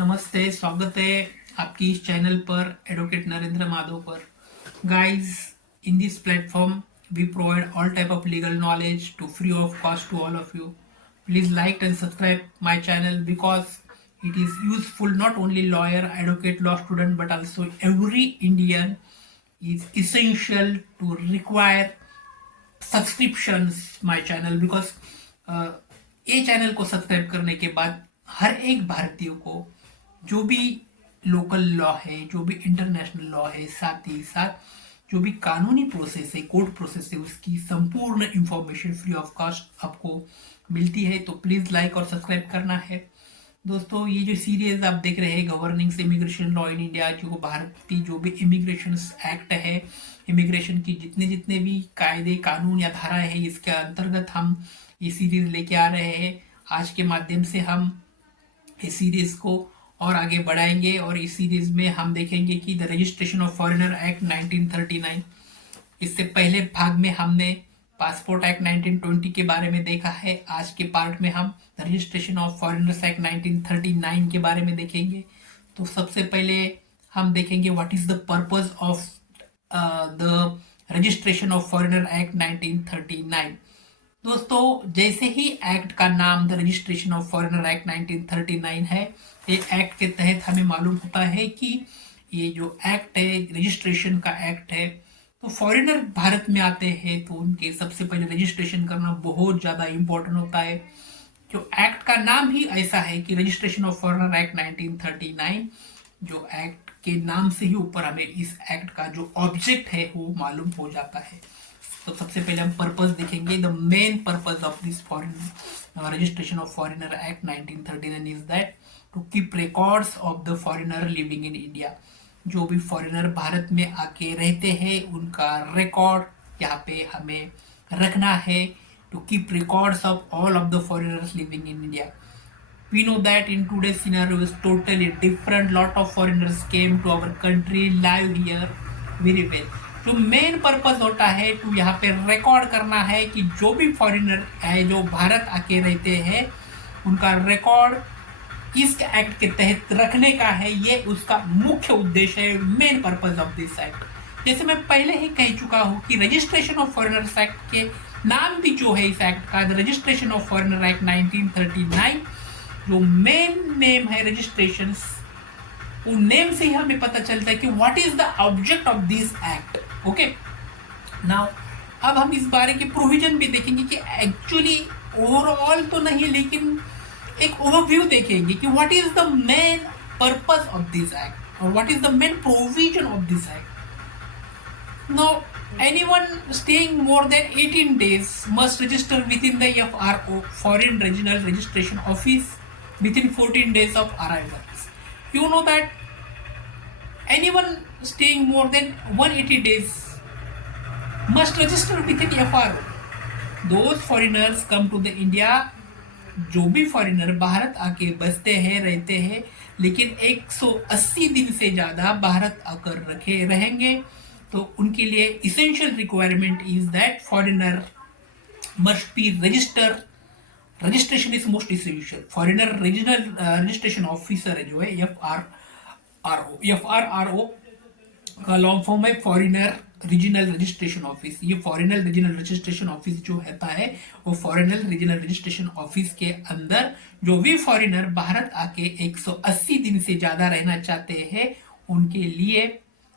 नमस्ते, स्वागत है आपकी इस चैनल पर एडवोकेट नरेंद्र माधव पर। Guys, in this platform we provide all type of legal knowledge to free of cost to all of you. Please like and subscribe my channel because it is useful not only lawyer, advocate, law student but also every Indian is essential to require subscriptions my channel because ये channel को subscribe करने के बाद हर एक भारतीय को जो भी लोकल लॉ है, जो भी इंटरनेशनल लॉ है, साथ ही साथ जो भी कानूनी प्रोसेस है, कोर्ट प्रोसेस है, उसकी संपूर्ण इंफॉर्मेशन फ्री ऑफ कॉस्ट आपको मिलती है. तो प्लीज लाइक और सब्सक्राइब करना है. दोस्तों, ये जो सीरीज आप देख रहे हैं governing immigration law in India, जो भारतीय जो भी इमिग्रेशन एक्ट है, इमिग्रेशन की जितने जितने भी कायदे कानून या धारा है, इसके अंतर्गत हम ये सीरीज लेके आ रहे हैं. आज के माध्यम से हम इस सीरीज को और आगे बढ़ाएंगे और इस सीरीज में हम देखेंगे कि the registration of foreigner act 1939. इससे पहले भाग में हमने पासपोर्ट एक्ट 1920 के बारे में देखा है. आज के पार्ट में हम रजिस्ट्रेशन ऑफ फॉरेनर्स एक्ट 1939 के बारे में देखेंगे. तो सबसे पहले हम देखेंगे what is the purpose of the registration of foreigner act 1939. दोस्तों, जैसे ही एक्ट का नाम the registration of foreigner act 1939 है, ये एक्ट के तहत हमें मालूम होता है कि ये जो एक्ट है, रजिस्ट्रेशन का एक्ट है, तो फॉरेनर भारत में आते हैं तो उनके सबसे पहले रजिस्ट्रेशन करना बहुत ज़्यादा इम्पोर्टेंट होता है. जो एक्ट का नाम ही ऐसा है कि रजिस्ट्रेशन ऑफ फॉरेनर एक्ट 1939, जो एक्ट के नाम से ही ऊपर हमें इस एक्ट का जो ऑब्जेक्ट है वो मालूम हो जाता है. तो सबसे पहले हम पर्पस देखेंगे. The main purpose of this foreign registration of foreigner act 1939 is that to keep records of the foreigner living in India. जो भी फॉरेनर भारत में आके रहते हैं उनका रिकॉर्ड यहाँ पे हमें रखना है. To keep records of all of the foreigners living in India. We know that in today's scenario is totally different. Lot of foreigners came to our country, live here very well. जो main purpose होता है तो यहाँ पे record करना है कि जो भी फॉरेनर है जो भारत आके रहते हैं उनका रिकॉर्ड इस एक्ट के तहत रखने का है. ये उसका मुख्य उद्देश्य है, main purpose of this act. जैसे मैं पहले ही कह चुका हूँ कि रजिस्ट्रेशन ऑफ फॉरेनर्स एक्ट के नाम भी जो है इस एक्ट का रजिस्ट्रेशन ऑफ फॉरेनर एक्ट 1939, जो मेन नेम है रजिस्ट्रेशन, वो नेम से ही हमें पता चलता है कि what is the object of this act. Okay, now अब हम इस बारे के प्रोविजन भी देखेंगे कि एक्चुअली ओवरऑल तो नहीं लेकिन एक ओवरव्यू देखेंगे कि what is the main purpose of this act और what is the main provision of this act. Now anyone staying more than 18 days must register within the FRO, Foreign Regional Registration Office, within 14 days of arrival. You know that anyone staying more than 180 days must register within FRO. Those foreigners come to the India, जो भी foreigner Bharat आके बसते हैं, रहते हैं, लेकिन 180 दिन से ज़्यादा भारत आकर रहेंगे, तो उनके लिए essential requirement is that foreigner must be register. Registration is most essential. Foreigner regional registration officer जो है FRRO का लॉन्ग फॉर्म है फॉरेनर रीजनल रजिस्ट्रेशन ऑफिस. ये फॉरेनर रीजनल रजिस्ट्रेशन ऑफिस जो होता है वो फॉरेनर रीजनल रजिस्ट्रेशन ऑफिस के अंदर जो भी फॉरेनर भारत आके 180 दिन से ज्यादा रहना चाहते हैं उनके लिए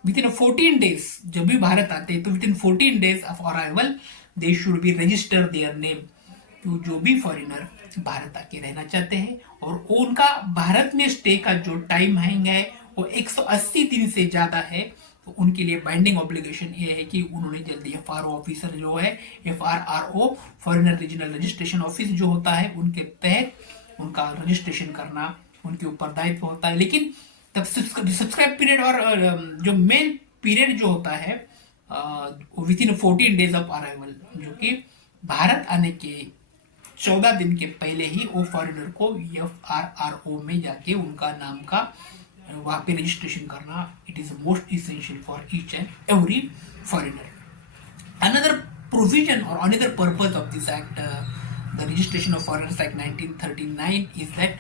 विदिन 14 डेज, जब भी भारत आते हैं तो within 14 days of arrival they should be register their name. तो जो भी फॉरेनर भारत आके रहना चाहते हैं और उनका भारत में स्टे का जो टाइम है वो 180 दिन से ज्यादा है, तो उनके लिए बाइंडिंग ऑब्लिगेशन ये है कि उन्होंने जल्दी FRO ऑफिसर जो है FRRO foreigner regional registration office जो होता है उनके तहत उनका रजिस्ट्रेशन करना उनके ऊपर दायित्व होता है. लेकिन तब सब्सक्राइब पीरियड और जो मेन पीरियड जो होता है विथिन 14 डेज ऑफ अराइवल, जो कि भारत आने के 14 दिन के पहले ही वो फॉरेनर को FRRO में जाके उनका नाम का वहाँ पे रजिस्ट्रेशन करना it is most essential for each and every foreigner. Another provision और another purpose of this act, the registration of foreigners act 1939 is that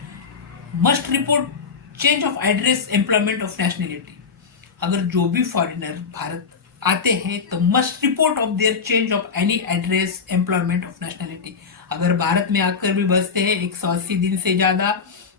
must report change of address, employment of nationality. अगर जो भी foreigner भारत आते हैं तो must report of their change of any address, employment of nationality. अगर भारत में आकर भी बसते हैं 180 दिन से ज्यादा,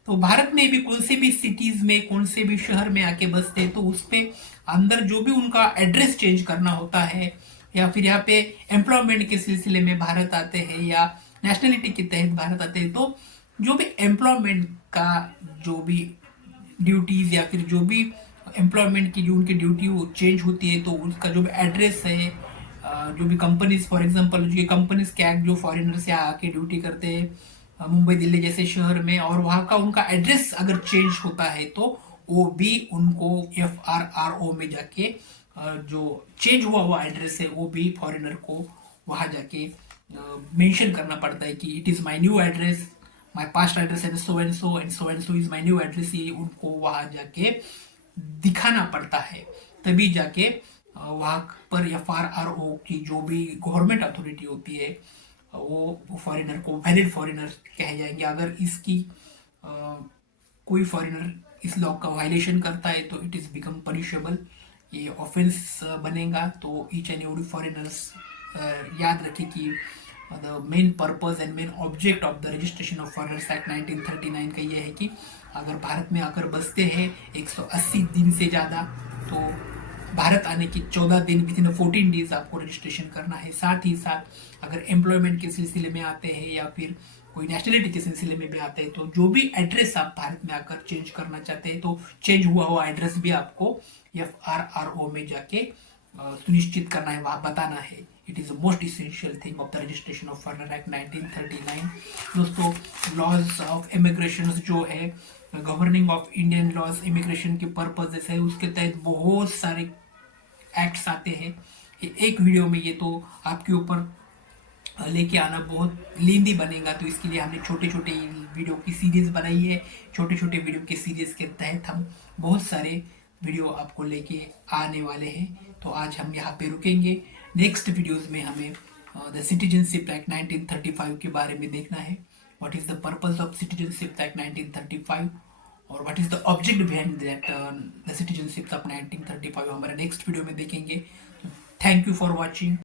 तो भारत में भी कौन से भी सिटीज में, कौन से भी शहर में आके बसते हैं, तो उस पे अंदर जो भी उनका एड्रेस चेंज करना होता है, या फिर यहाँ पे एम्प्लॉयमेंट के सिलसिले में भारत आते हैं या नेशनलिटी के तहत भारत आते हैं, तो जो भी एम्प्लॉयमेंट का जो भी ड्यूटीज या फिर जो भी एम्प्लॉयमेंट की जो उनकी ड्यूटी चेंज होती है, तो उसका जो भी एड्रेस है, जो भी कंपनीज, फॉर एग्जांपल जो कंपनीज के एक्ट जो फॉरेनर से आके ड्यूटी करते हैं मुंबई दिल्ली जैसे शहर में, और वहाँ का उनका एड्रेस अगर चेंज होता है तो वो भी उनको FRRO में जाके जो चेंज हुआ एड्रेस है वो भी फॉरेनर को वहाँ जाके मेंशन करना पड़ता है कि it is my new address, my past address है so and so is my new address. ये उनको वहाँ जाके दिखाना पड़ता है, तभी जाके वहाँ पर FRRO की जो भी गवर्नमेंट अथॉरिटी होती है वो फॉरेनर को वैलिड फॉरेनर कहे जाएंगे। अगर इसकी कोई फॉरेनर इस लॉ का वायलेशन करता है तो इट इज बिकम पनिशेबल, ये ऑफेंस बनेगा। तो ईच एंड एवरी फॉरेनर्स याद रखें कि the main purpose and main object of the registration of foreigners act 1939 का ये है कि अगर भारत में आकर बसते हैं 180 दिन से ज़्यादा, तो भारत आने की 14 दिन विद इन 14 डेज आपको रजिस्ट्रेशन करना है। साथ ही साथ अगर एम्प्लॉयमेंट के सिलसिले में आते हैं या फिर कोई नेशनलिटी के सिलसिले में भी आते हैं, तो जो भी एड्रेस आप भारत में आकर चेंज करना चाहते हैं, तो चेंज हुआ एड्रेस भी आपको FRRO में जाके सुनिश्चित करना है, वहाँ बताना है। It is the most essential thing of the registration of foreigner act 1939। दोस्तों, लॉज ऑफ इमिग्रेशन जो है, governing of Indian laws immigration के पर्पजेस है, उसके तहत बहुत सारे एक्ट्स आते हैं। एक वीडियो में ये तो आपके ऊपर लेके आना बहुत लेंदी बनेगा, तो इसके लिए हमने छोटे छोटे वीडियो की सीरीज बनाई है। छोटे छोटे वीडियो के सीरीज के तहत हम बहुत सारे वीडियो आपको लेके आने वाले हैं। तो आज हम यहाँ पे रुकेंगे। नेक्स्ट वीडियोस में हमें द सिटीजनशिप एक्ट 1935 के बारे में देखना है। What is the purpose of citizenship act 1935 और what is the object behind that the citizenship of 1935 हमारे नेक्स्ट वीडियो में देखेंगे। Thank you for watching.